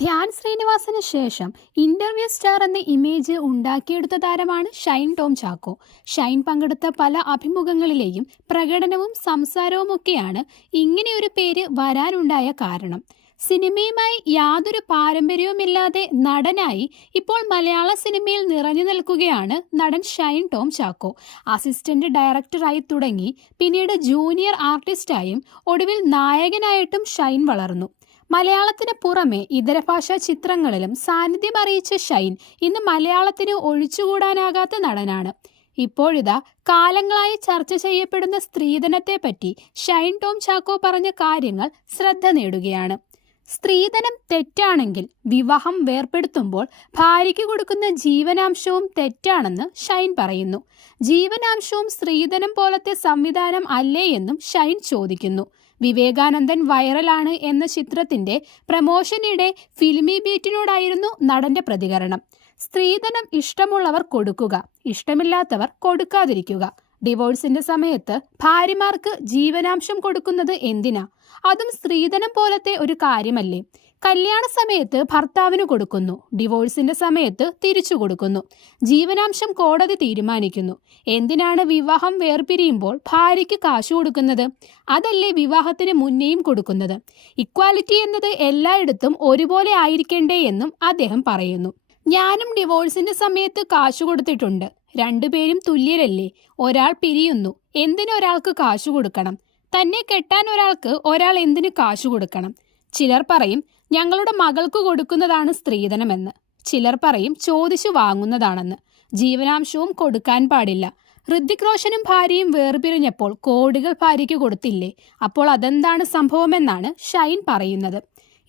ധ്യാൻ ശ്രീനിവാസന് ശേഷം interview star എന്ന image ഉണ്ടാക്കിയെടുത്ത താരമാണ് ഷൈൻ ടോം ചാക്കോ. ഷൈൻ പങ്കെടുത്ത പല അഭിമുഖങ്ങളിലെയും പ്രകടനവും സംസാരവുമൊക്കെയാണ് ഇങ്ങനെയൊരു പേര് വരാനുണ്ടായ കാരണം. സിനിമയുമായി യാതൊരു പാരമ്പര്യവുമില്ലാതെ നടനായി ഇപ്പോൾ മലയാള സിനിമയിൽ നിറഞ്ഞു നിൽക്കുകയാണ് നടൻ ഷൈൻ ടോം ചാക്കോ. അസിസ്റ്റന്റ് ഡയറക്ടറായി തുടങ്ങി പിന്നീട് ജൂനിയർ ആർട്ടിസ്റ്റായും ഒടുവിൽ നായകനായിട്ടും ഷൈൻ വളർന്നു. മലയാളത്തിന് പുറമെ ഇതര ഭാഷാ ചിത്രങ്ങളിലും സാന്നിധ്യം അറിയിച്ച ഷൈൻ ഇന്ന് മലയാളത്തിന് ഒഴിച്ചുകൂടാനാകാത്ത നടനാണ്. ഇപ്പോഴിതാ കാലങ്ങളായി ചർച്ച ചെയ്യപ്പെടുന്ന സ്ത്രീധനത്തെപ്പറ്റി ഷൈൻ ടോം ചാക്കോ പറഞ്ഞ കാര്യങ്ങൾ ശ്രദ്ധ നേടുകയാണ്. സ്ത്രീധനം തെറ്റാണെങ്കിൽ വിവാഹം വേർപെടുത്തുമ്പോൾ ഭാര്യയ്ക്ക് കൊടുക്കുന്ന ജീവനാംശവും തെറ്റാണെന്ന് ഷൈൻ പറയുന്നു. ജീവനാംശവും സ്ത്രീധനം പോലത്തെ സംവിധാനം അല്ലേ എന്നും ഷൈൻ ചോദിക്കുന്നു. വിവേകാനന്ദൻ വൈറലാണ് എന്ന ചിത്രത്തിന്റെ പ്രമോഷനിടെ ഫിലിമി ബീറ്റിനോടായിരുന്നു നടന്റെ പ്രതികരണം. സ്ത്രീധനം ഇഷ്ടമുള്ളവർ കൊടുക്കുക, ഇഷ്ടമില്ലാത്തവർ കൊടുക്കാതിരിക്കുക. ഡിവോഴ്സിന്റെ സമയത്ത് ഭാര്യമാർക്ക് ജീവനാംശം കൊടുക്കുന്നത് എന്തിനാ? അതും സ്ത്രീധനം പോലത്തെ ഒരു കാര്യമല്ലേ? കല്യാണ സമയത്ത് ഭർത്താവിന് കൊടുക്കുന്നു, ഡിവോഴ്സിന്റെ സമയത്ത് തിരിച്ചു കൊടുക്കുന്നു. ജീവനാംശം കോടതി തീരുമാനിക്കുന്നു. എന്തിനാണ് വിവാഹം വേർപിരിയുമ്പോൾ ഭാര്യയ്ക്ക് കാശു കൊടുക്കുന്നത്? അതല്ലേ വിവാഹത്തിന് മുന്നേയും കൊടുക്കുന്നത്? ഇക്വാലിറ്റി എന്നത് എല്ലായിടത്തും ഒരുപോലെ ആയിരിക്കണ്ടേ എന്നും അദ്ദേഹം പറയുന്നു. ഞാനും ഡിവോഴ്സിന്റെ സമയത്ത് കാശു കൊടുത്തിട്ടുണ്ട്. രണ്ടുപേരും തുല്യരല്ലേ? ഒരാൾ പിരിയുന്നു, എന്തിനൊരാൾക്ക് കാശു കൊടുക്കണം? തന്നെ കെട്ടാൻ ഒരാൾ എന്തിനു കാശു കൊടുക്കണം? ചിലർ പറയും ഞങ്ങളുടെ മകൾക്ക് കൊടുക്കുന്നതാണ് സ്ത്രീധനമെന്ന്. ചിലർ പറയും ചോദിച്ചു വാങ്ങുന്നതാണെന്ന്. ജീവനാംശവും കൊടുക്കാൻ പാടില്ല. ഹൃതിക് റോഷനും ഭാര്യയും വേർപിരിഞ്ഞപ്പോൾ കോടികൾ ഭാര്യയ്ക്ക് കൊടുത്തില്ലേ? അപ്പോൾ അതെന്താണ് സംഭവമെന്നാണ് ഷൈൻ പറയുന്നത്.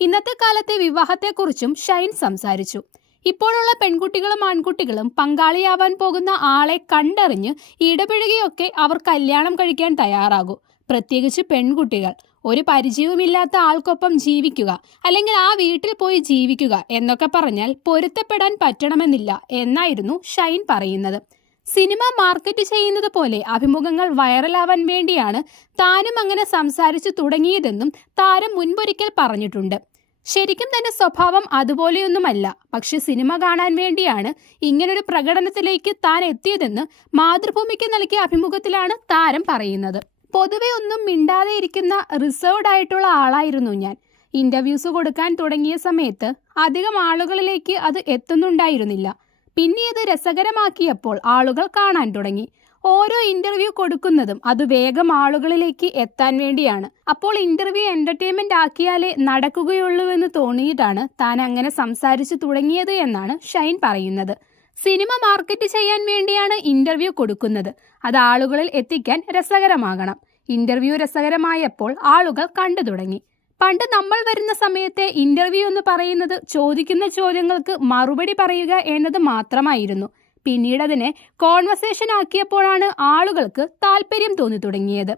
ഇന്നത്തെ കാലത്തെ വിവാഹത്തെക്കുറിച്ചും ഷൈൻ സംസാരിച്ചു. ഇപ്പോഴുള്ള പെൺകുട്ടികളും ആൺകുട്ടികളും പങ്കാളിയാവാൻ പോകുന്ന ആളെ കണ്ടറിഞ്ഞ് ഇടപഴകിയൊക്കെ അവർ കല്യാണം കഴിക്കാൻ തയ്യാറാകൂ. പ്രത്യേകിച്ച് പെൺകുട്ടികൾ. ഒരു പരിചയവുമില്ലാത്ത ആൾക്കൊപ്പം ജീവിക്കുക, അല്ലെങ്കിൽ ആ വീട്ടിൽ പോയി ജീവിക്കുക എന്നൊക്കെ പറഞ്ഞാൽ പൊരുത്തപ്പെടാൻ പറ്റണമെന്നില്ല എന്നായിരുന്നു ഷൈൻ പറയുന്നത്. സിനിമ മാർക്കറ്റ് ചെയ്യുന്നത് പോലെ അഭിമുഖങ്ങൾ വൈറലാവാൻ വേണ്ടിയാണ് താനും അങ്ങനെ സംസാരിച്ചു തുടങ്ങിയതെന്നും താരം മുൻപൊരിക്കൽ പറഞ്ഞിട്ടുണ്ട്. ശരിക്കും തന്റെ സ്വഭാവം അതുപോലെയൊന്നുമല്ല, പക്ഷെ സിനിമ കാണാൻ വേണ്ടിയാണ് ഇങ്ങനൊരു പ്രകടനത്തിലേക്ക് താൻ എത്തിയതെന്ന് മാതൃഭൂമിക്ക് നൽകിയ അഭിമുഖത്തിലാണ് താരം പറയുന്നത്. പൊതുവെ ഒന്നും മിണ്ടാതെ ഇരിക്കുന്ന റിസർവ്ഡ് ആയിട്ടുള്ള ആളായിരുന്നു ഞാൻ. ഇന്റർവ്യൂസ് കൊടുക്കാൻ തുടങ്ങിയ സമയത്ത് അധികം ആളുകളിലേക്ക് അത് എത്തുന്നുണ്ടായിരുന്നില്ല. പിന്നെ അത് രസകരമാക്കിയപ്പോൾ ആളുകൾ കാണാൻ തുടങ്ങി. ഓരോ ഇന്റർവ്യൂ കൊടുക്കുന്നതും അത് വേഗം ആളുകളിലേക്ക് എത്താൻ വേണ്ടിയാണ്. അപ്പോൾ ഇന്റർവ്യൂ എന്റർടൈൻമെന്റ് ആക്കിയാലേ നടക്കുകയുള്ളൂ എന്ന് തോന്നിയിട്ടാണ് താൻ അങ്ങനെ സംസാരിച്ചു തുടങ്ങിയത് എന്നാണ് ഷൈൻ പറയുന്നത്. സിനിമ മാർക്കറ്റ് ചെയ്യാൻ വേണ്ടിയാണ് ഇന്റർവ്യൂ കൊടുക്കുന്നത്. അത് ആളുകളിൽ എത്തിക്കാൻ രസകരമാകണം. ഇന്റർവ്യൂ രസകരമായപ്പോൾ ആളുകൾ കണ്ടു തുടങ്ങി. പണ്ട് നമ്മൾ വരുന്ന സമയത്തെ ഇന്റർവ്യൂ എന്ന് പറയുന്നത് ചോദിക്കുന്ന ചോദ്യങ്ങൾക്ക് മറുപടി പറയുക എന്നത് മാത്രമായിരുന്നു. പിന്നീട് അതിനെ കോൺവെർസേഷൻ ആക്കിയപ്പോഴാണ് ആളുകൾക്ക് താല്പര്യം തോന്നി തുടങ്ങിയത്.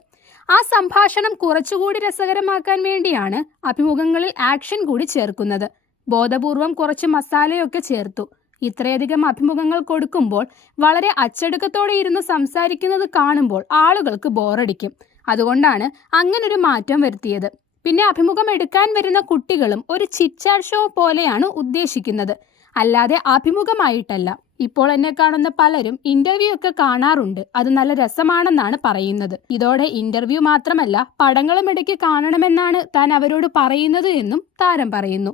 ആ സംഭാഷണം കുറച്ചുകൂടി രസകരമാക്കാൻ വേണ്ടിയാണ് അഭിമുഖങ്ങളിൽ ആക്ഷൻ കൂടി ചേർക്കുന്നത്. ബോധപൂർവം കുറച്ച് മസാലയൊക്കെ ചേർത്തു. ഇത്രയധികം അഭിമുഖങ്ങൾ കൊടുക്കുമ്പോൾ വളരെ അച്ചടക്കത്തോടെ ഇരുന്ന് സംസാരിക്കുന്നത് കാണുമ്പോൾ ആളുകൾക്ക് ബോറടിക്കും. അതുകൊണ്ടാണ് അങ്ങനൊരു മാറ്റം വരുത്തിയത്. പിന്നെ അഭിമുഖം എടുക്കാൻ വരുന്ന കുട്ടികളും ഒരു ചിറ്റ്ചാറ്റ് ഷോ പോലെയാണ് ഉദ്ദേശിക്കുന്നത്, അല്ലാതെ അഭിമുഖമായിട്ടല്ല. ഇപ്പോൾ എന്നെ കാണുന്ന പലരും ഇന്റർവ്യൂ ഒക്കെ കാണാറുണ്ട്. അത് നല്ല രസമാണെന്നാണ് പറയുന്നത്. ഇതോടെ ഇന്റർവ്യൂ മാത്രമല്ല പടങ്ങളും ഇടയ്ക്ക് കാണണമെന്നാണ് താൻ അവരോട് പറയുന്നത് എന്നും താരം പറയുന്നു.